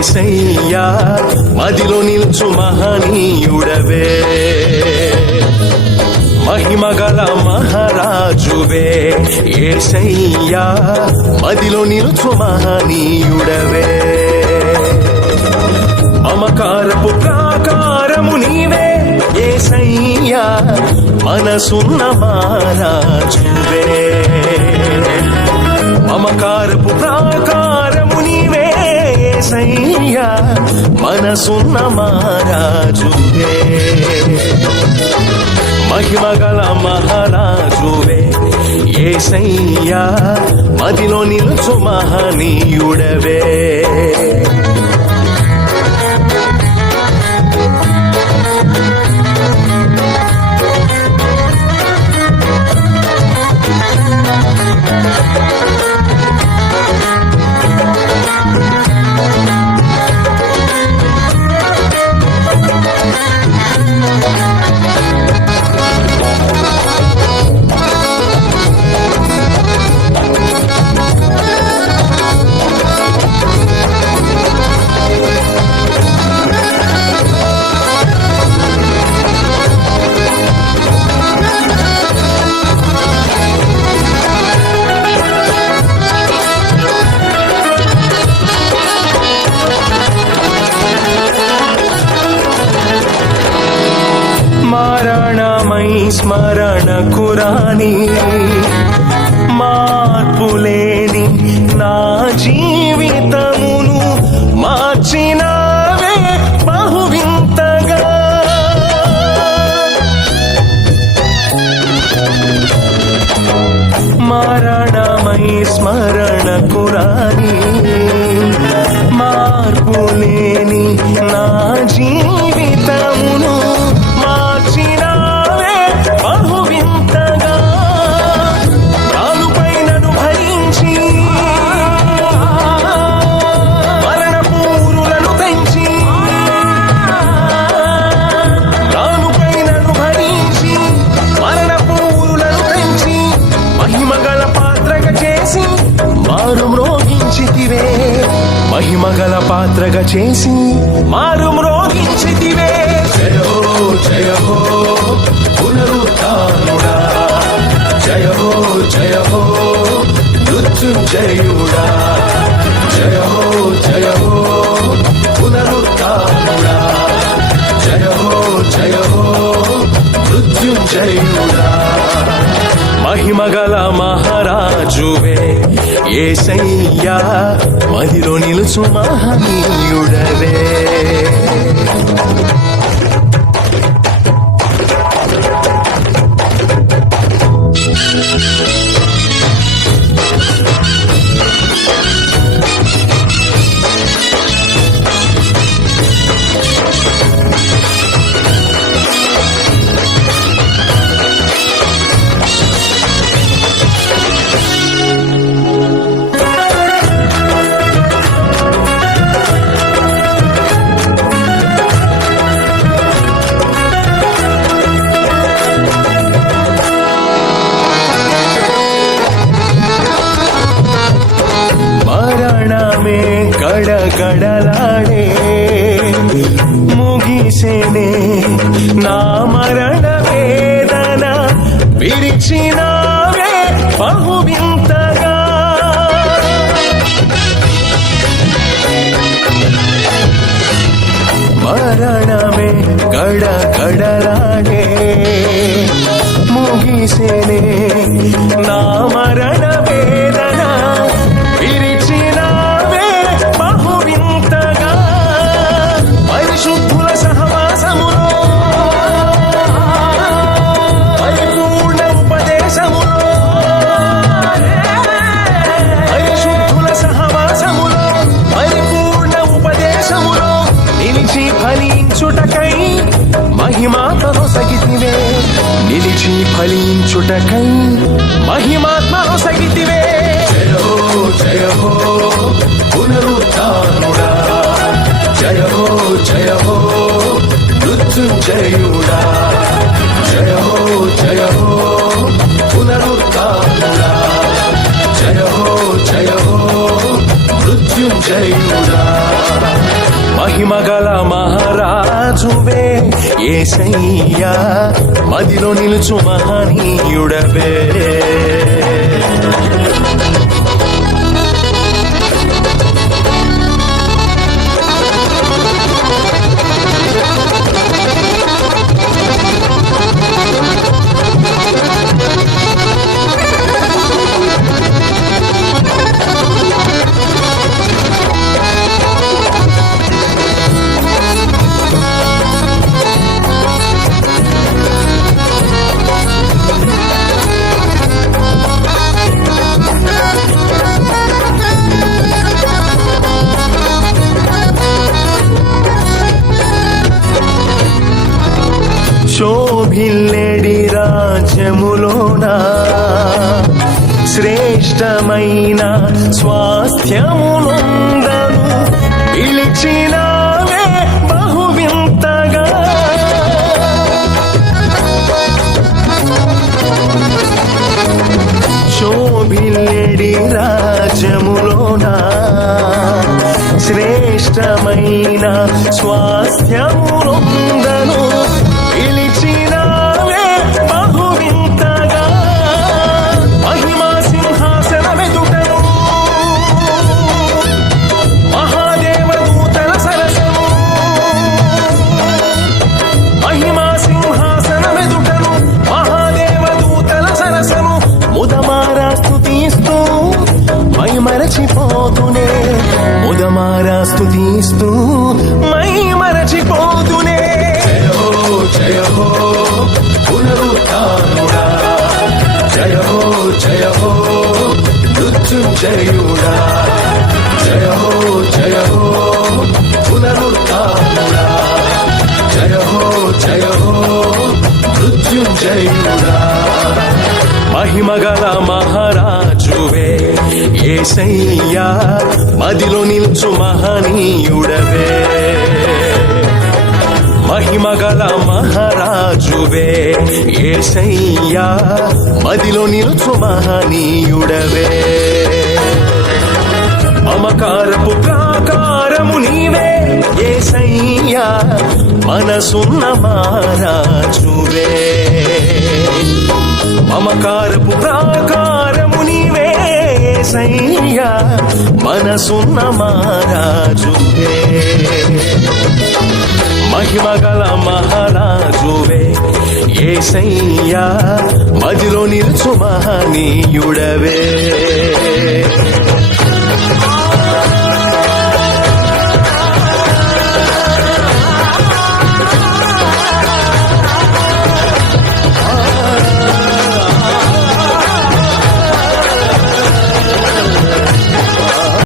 యేసయ్యా మదిలో నిల్చు మహనీయుడవే, మహిమగల మహారాజువే. యేసయ్యా మదిలో నిల్చు మహనీయుడవే, మమకారపు ప్రాకారము నీవే. యేసయ్యా మనసున్న మహారాజువే, మమకారపు ప్రాకారము నీవే. యేసయ్యా మనసున్న మహారాజువే, మహిమగల మహారాజువే. యేసయ్యా మదిలో నిలుచు మహనీయుడవే. స్మరణ కురాని మార్పులేని నా జీవితమును మార్చినావే బహువింతగా. మరణమై స్మరణ కురాని మార్పులేని నా జీవితమును మహిమగల పాత్రగా చేసి మారు మ్రోగించితివే. జయ హో జయ హో పునరుత్థానుడా, జయ హో మృత్యుంజయుడా, జయ హో పునరుత్థానుడా, జయ హో మృత్యుంజయుడా, మహిమగల మహారాజువే. యేసయ్యా మదిలో నిలుచు మహనీయుడవే. గడగడలాడే ముగిసేనే నా మరణ వేదన, విరిచినావే బహువింతగా. మరణమే గడగడలాడే ముగిసేనే నా మరణ వేదన, పరిశుద్ధుల సహవాసములో పరిపూర్ణ ఉపదేశములో, పరిశుద్ధుల సహవాసములో పరిపూర్ణ ఉపదేశములో నిలిచి ఫలించుటకై మహిమాత్మను సగితివే. నిలిచి ఫలించుటకై మహిమాత్మను సగితివే. జయ హో పునరుత్థానుడా, జయ హో మృత్యుంజయుడా, జయ హో పునరుత్థానుడా, జయ హో మృత్యుంజయుడా. మహిమగల మహారాజువే యేసయ్యా మదిలో నిలుచు మహనీయుడవే శోభిల్లెడి రాజ్యములోనా శ్రేష్టమైన స్వాస్థ్యమునందను పిలిచినావే బహువింతగా శోభిల్లెడి రాజ్యములోనా శ్రేష్టమైన స్వాస్థ్యమునందను పిలిచినావే బహువింతగా మహిమా సింహాసనమెదుటను మహాదేవదూతల సరసము మహిమా సింహాసనమెదుటను మహాదేవదూతల సరసము ముదమారా స్తుతిస్తూ మైమరచిపోతునే ముదమారా స్తుతిస్తూ మైమరచిపోతునే జయ హో పునరుత్థానుడా జయ హో మృత్యుంజయుడా జయ హో పునరుత్థానుడా జయ హో మృత్యుంజయుడా మహిమగల మహారాజువే యేసయ్యా మదిలో నిల్చు మహనీయుడవే మహిమగల మహారాజువే యేసయ్యా మదిలో నిలుచు మహనీయుడవే మమకారపు ప్రాకారము నీవే యేసయ్యా మనసున్న మహారాజువే మమకారపు ప్రాకారము నీవే యేసయ్యా మనసున్న మహారాజువే మహిమగల మహారాజువే యేసయ్యా మదిలో నిలుచు మహనీయుడవే